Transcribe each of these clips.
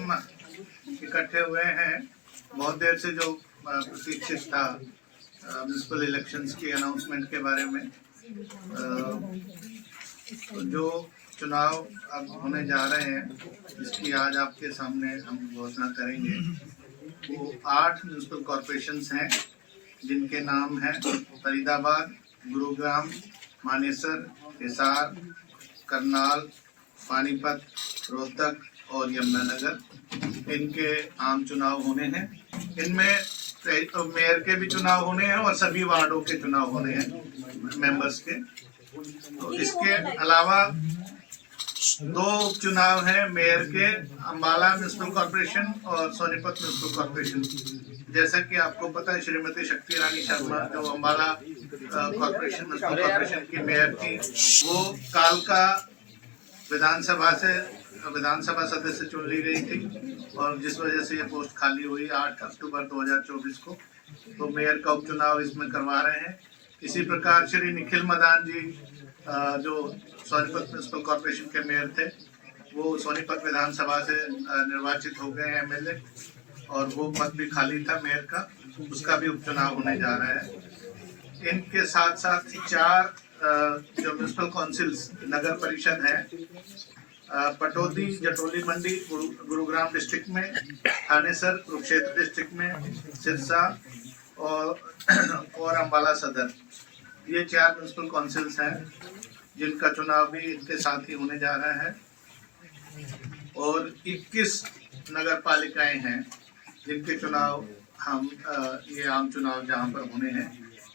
हम इकट्ठे हुए हैं बहुत देर से जो प्रतीक्षित था म्यूनिसिपल इलेक्शंस की अनाउंसमेंट के बारे में। जो चुनाव अब होने जा रहे हैं जिसकी आज आपके सामने हम घोषणा करेंगे, वो 8 म्यूनिसिपल कॉरपोरेशंस हैं जिनके नाम हैं फरीदाबाद, गुरुग्राम, मानेसर, हिसार, करनाल, पानीपत, रोहतक और यमुनानगर। इनके आम चुनाव होने हैं। इनमें मेयर के भी चुनाव होने हैं और सभी वार्डों के चुनाव होने हैं मेंबर्स के। तो इसके अलावा 2 उपचुनाव हैं मेयर के, अम्बाला म्यूनिसिपल कॉर्पोरेशन और सोनीपत म्यूनिसिपल कॉर्पोरेशन। जैसा कि आपको पता है, श्रीमती शक्ति रानी शर्मा जो अम्बाला कॉर्पोरेशन म्यूनिसिपल कॉर्पोरेशन की मेयर थी, वो कालका विधानसभा सदस्य चुन ली गई थी और जिस वजह से ये पोस्ट खाली हुई 8 अक्टूबर 2024 को। तो मेयर का उपचुनाव इसमें करवा रहे हैं। इसी प्रकार श्री निखिल मदान जी जो सोनीपत म्यूनिसिपल कॉर्पोरेशन के मेयर थे, वो सोनीपत विधानसभा से निर्वाचित हो गए एमएलए और वो पद भी खाली था मेयर का, उसका भी उपचुनाव होने जा रहा है। इनके साथ साथ 4 जो म्यूनिसिपल काउंसिल्स नगर परिषद है, पटौदी जटोली मंडी गुरुग्राम डिस्ट्रिक्ट में, थानेसर कुरुक्षेत्र डिस्ट्रिक्ट में, सिरसा और अम्बाला सदर। ये 4 म्यूनिसिपल काउंसिल्स हैं जिनका चुनाव भी इनके साथ ही होने जा रहा है। और 21 नगर पालिकाएं हैं जिनके चुनाव हम ये आम चुनाव जहां पर होने हैं,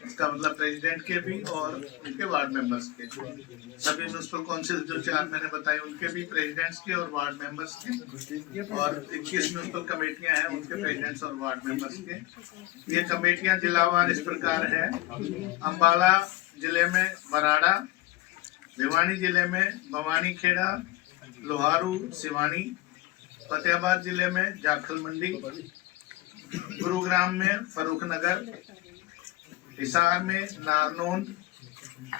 इसका मतलब प्रेसिडेंट के भी और उनके वार्ड मेंबर्स के। सभी म्यूनिसिपल काउंसिल जो 4 मैंने बताए उनके भी प्रेसिडेंट्स के और वार्ड मेंबर्स के, और 21 म्यूनिसिपल कमेटियां हैं उनके प्रेसिडेंट्स और वार्ड मेंबर्स के। ये कमेटियां जिलावार इस प्रकार है: अम्बाला जिले में बराड़ा, भिवानी जिले में भवानी खेड़ा, लोहारू सिवानी, फतेहाबाद जिले में जाखल मंडी, गुरुग्राम में फरूख नगर, हिसार में नारनौंद,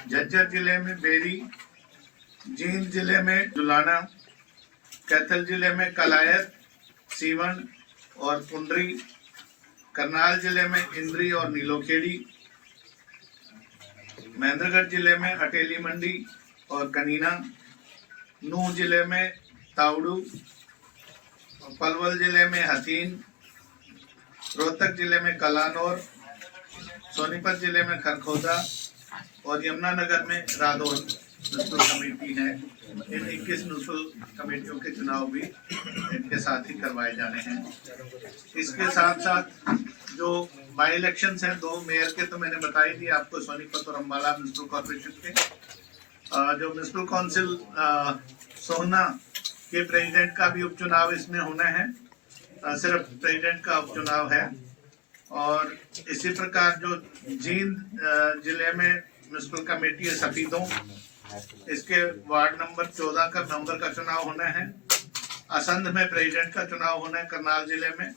झज्जर जिले में बेरी, जींद जिले में जुलाना, कैथल जिले में कलायत, सीवन और पुंडरी, करनाल जिले में इंद्री और नीलोखेड़ी, महेंद्रगढ़ जिले में अटेली मंडी और कनीना, नूह जिले में तावड़ू, पलवल जिले में हसीन, रोहतक जिले में कलानौर, सोनीपत जिले में खरखोदा और यमुनानगर में रादौर म्यूनिसिपल कमेटी है। इन 21 म्यूनिसिपल कमेटियों के चुनाव भी इनके साथ ही करवाए जाने हैं। इसके साथ साथ जो बाई इलेक्शंस हैं 2 मेयर के तो मैंने बता ही दिया आपको, सोनीपत और अम्बाला म्यूनिसिपल कॉर्पोरेशन के। जो म्यूनिसिपल काउंसिल सोहना के प्रेसिडेंट का भी उपचुनाव इसमें होना है। सिर्फ प्रेसिडेंट का उपचुनाव है। और इसी प्रकार जो जींद जिले में म्यूनिसिपल कमेटी है सफीदों, इसके वार्ड नंबर 14 का मेंबर का चुनाव होना है। असंध में प्रेसिडेंट का चुनाव होना है करनाल जिले में।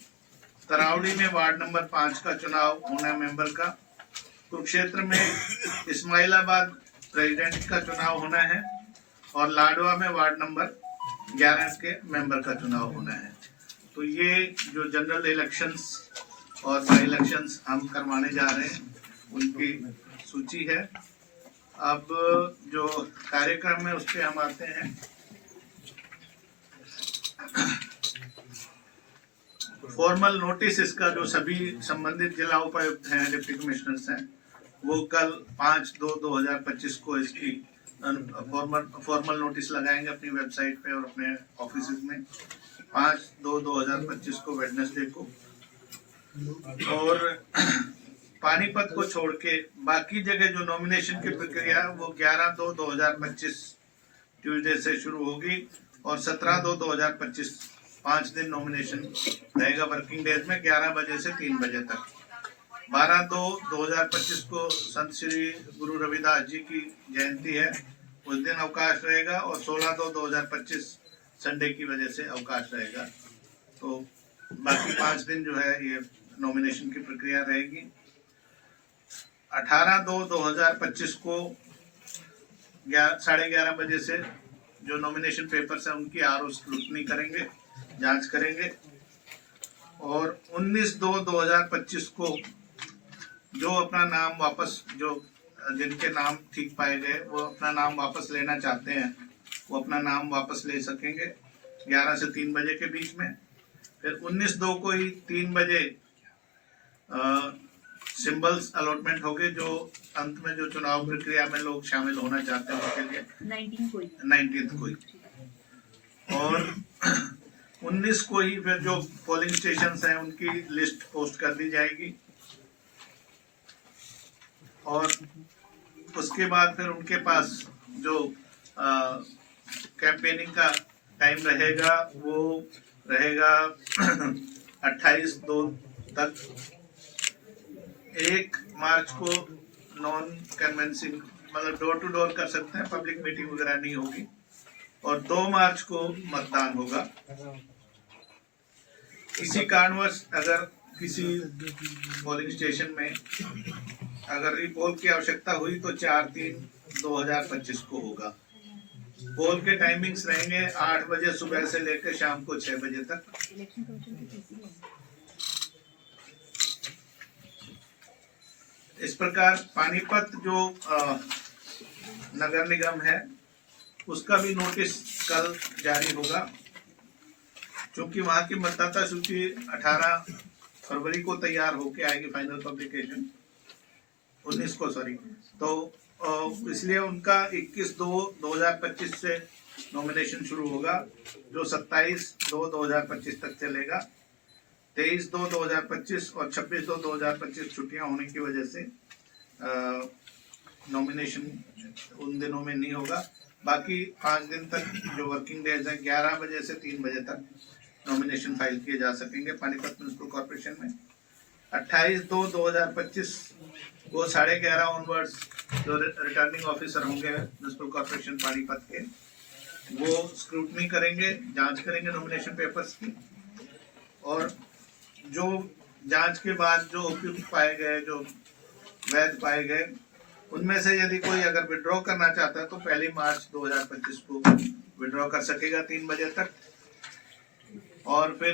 तरावड़ी में वार्ड नंबर 5 का चुनाव होना है मेंबर का। कुरुक्षेत्र में इस्माइलाबाद प्रेसिडेंट का चुनाव होना है और लाडवा में वार्ड नंबर 11 के मेंबर का चुनाव होना है। तो ये जो जनरल इलेक्शंस और बाई इलेक्शंस हम करवाने जा रहे हैं उनकी सूची है। अब जो कार्यक्रम है उस पर हम आते हैं। फॉर्मल नोटिस इसका जो सभी संबंधित जिला उपायुक्त हैं, डिप्टी कमिश्नर्स हैं, वो कल 5/2/2025 को इसकी फॉर्मल नोटिस लगाएंगे अपनी वेबसाइट पे और अपने ऑफिस में 5/2/2025 को वेडनेसडे को। और पानीपत को छोड़ के बाकी जगह जो नॉमिनेशन की प्रक्रिया है वो 11/2/2025 ट्यूसडे से शुरू होगी और 17/2/2025 5 दिन नॉमिनेशन रहेगा वर्किंग डेज में 11 बजे से 3 बजे तक। 12/2/2025 को संत श्री गुरु रविदास जी की जयंती है, उस दिन अवकाश रहेगा और 16/2/2025 संडे की वजह से अवकाश रहेगा। तो बाकी 5 दिन जो है ये नॉमिनेशन की प्रक्रिया रहेगी। 18/2/2025 को 11:30 बजे से जो नॉमिनेशन पेपर्स हैं उनकी आरओ स्क्रूटनी करेंगे जांच करेंगे और 19/2/2025 को जो अपना नाम वापस, जो जिनके नाम ठीक पाए गए वो अपना नाम वापस लेना चाहते हैं, वो अपना नाम वापस ले सकेंगे 11 से 3 बजे के बीच में। फिर 19/2 को ही 3 बजे सिंबल्स अलॉटमेंट होंगे, जो अंत में जो चुनाव प्रक्रिया में लोग शामिल होना चाहते हैं उनके लिए 19 को ही। और 19 को ही फिर जो पोलिंग स्टेशन हैं उनकी लिस्ट पोस्ट कर दी जाएगी और उसके बाद फिर उनके पास जो कैंपेनिंग का टाइम रहेगा वो रहेगा 28/2 तक। 1 मार्च को नॉन कन्वेंसिंग मतलब डोर टू डोर कर सकते हैं, पब्लिक मीटिंग वगैरह नहीं होगी और 2 मार्च को मतदान होगा। इसी कारणवश अगर किसी पोलिंग स्टेशन में अगर रीपोल की आवश्यकता हुई तो 4/3/2025 को होगा। पोल के टाइमिंग्स रहेंगे 8 बजे सुबह से लेकर शाम को 6 बजे तक। इस प्रकार पानीपत जो नगर निगम है उसका भी नोटिस कल जारी होगा, क्योंकि वहां की मतदाता सूची 18 फरवरी को तैयार होके आएगी, फाइनल पब्लिकेशन 19 को सॉरी। तो इसलिए उनका 21/2/2025 से नॉमिनेशन शुरू होगा, जो 27/2/2025 तक चलेगा। 23/2/2025 और 26/2/2025 छुट्टियां होने की वजह से नॉमिनेशन उन दिनों में नहीं होगा। बाकी 5 दिन तक जो वर्किंग डेज हैं 11 बजे से 3 बजे तक नॉमिनेशन फाइल किए जा सकेंगे पानीपत म्युनिसिपल कॉर्पोरेशन में। 28/2/2025 को 11:30 ऑनवर्ड्स जो रिटर्निंग ऑफिसर होंगे म्युनिसिपल कॉर्पोरेशन पानीपत के, वो स्क्रूटनी करेंगे, जांच करेंगे नॉमिनेशन पेपर्स की और जो जांच के बाद जो उपयुक्त पाए गए, जो वैध पाए गए, उनमें से यदि कोई अगर विड्रॉ करना चाहता है तो 1 मार्च 2025 को विड्रॉ कर सकेगा 3 बजे तक। और फिर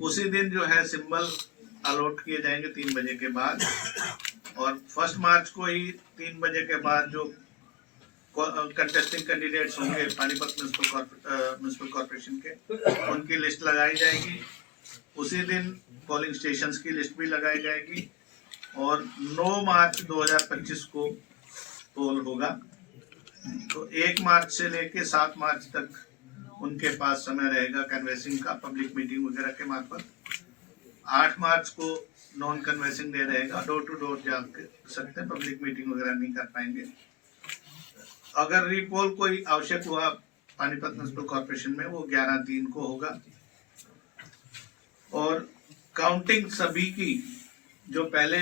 उसी दिन जो है सिंबल अलॉट किए जाएंगे 3 बजे के बाद और 1 मार्च को ही 3 बजे के बाद जो कंटेस्टिंग कैंडिडेट्स होंगे पानीपत म्युनिसिपल कॉर्पोरेशन के, उनकी लिस्ट लगाई जाएगी। उसी दिन पोलिंग स्टेशंस की लिस्ट भी लगाई जाएगी और 9 मार्च 2025 को पोल होगा। तो 1 मार्च से लेके 7 मार्च तक उनके पास समय रहेगा कैनवेसिंग का, पब्लिक मीटिंग वगैरह के मार्फत। 8 मार्च को नॉन कन्वेंसिंग डे रहेगा, डोर टू डोर जा सकते हैं, पब्लिक मीटिंग वगैरह नहीं कर पाएंगे। अगर रीपोल कोई आवश्यक हुआ पानीपत म्युनिसिपल कॉर्पोरेशन में वो 11/3 को होगा और काउंटिंग सभी की जो पहले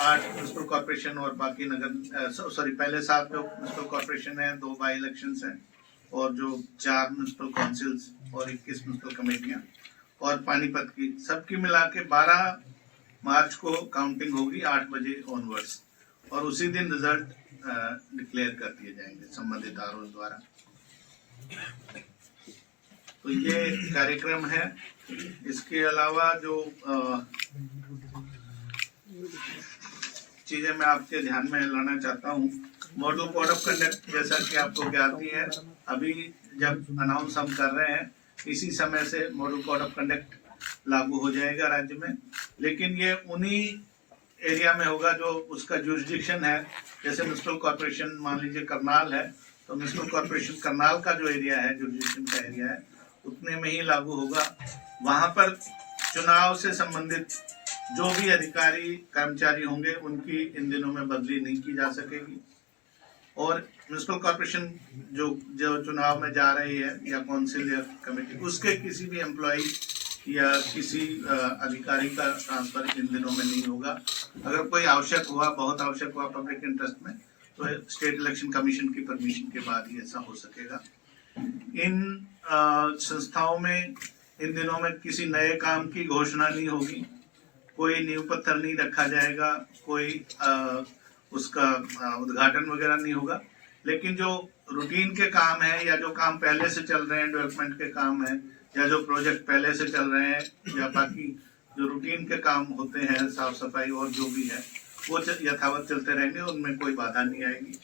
8 म्युनिसिपल कॉर्पोरेशन और बाकी नगर पहले 7 म्युनिसिपल कॉर्पोरेशन है, 2 बाई इलेक्शंस हैं और जो 4 म्युनिसिपल काउंसिल्स और 21 म्युनिसिपल कमेटियां और पानीपत की सबकी मिला के 12 मार्च को काउंटिंग होगी 8 बजे ऑनवर्ड्स और उसी दिन रिजल्ट डिक्लेयर कर दिए जाएंगे संबंधित आरओ द्वारा। तो ये कार्यक्रम है। इसके अलावा जो चीजें मैं आपके ध्यान में लाना चाहता हूँ, मॉडल कोड ऑफ कंडक्ट जैसा कि आपको ज्ञात ही है, अभी जब अनाउंस हम कर रहे हैं इसी समय से मॉडल कोड ऑफ कंडक्ट लागू हो जाएगा राज्य में, लेकिन ये उन्हीं एरिया में होगा जो उसका जुरिसडिक्शन है। जैसे म्युनिसिपल कॉर्पोरेशन मान लीजिए करनाल है, तो म्युनिसिपल कॉर्पोरेशन करनाल का जो एरिया है, जुरिसडिक्शन का एरिया है, उतने में ही लागू होगा। वहां पर चुनाव से संबंधित जो भी अधिकारी कर्मचारी होंगे उनकी इन दिनों में बदली नहीं की जा सकेगी और म्युनिसिपल कॉर्पोरेशन जो चुनाव में जा रही है या काउंसिल या कमेटी, उसके किसी भी एम्प्लॉय या किसी अधिकारी का ट्रांसफर इन दिनों में नहीं होगा। अगर कोई आवश्यक हुआ, बहुत आवश्यक हुआ पब्लिक इंटरेस्ट में, तो स्टेट इलेक्शन कमीशन की परमिशन के बाद ही ऐसा हो सकेगा। इन संस्थाओं में इन दिनों में किसी नए काम की घोषणा नहीं होगी, कोई नींव पत्थर नहीं रखा जाएगा, कोई उसका उद्घाटन वगैरह नहीं होगा। लेकिन जो रूटीन के काम है या जो काम पहले से चल रहे हैं, डेवलपमेंट के काम है या जो प्रोजेक्ट पहले से चल रहे हैं या बाकी जो रूटीन के काम होते हैं, साफ सफाई और जो भी है, वो यथावत चलते रहेंगे, उनमें कोई बाधा नहीं आएगी।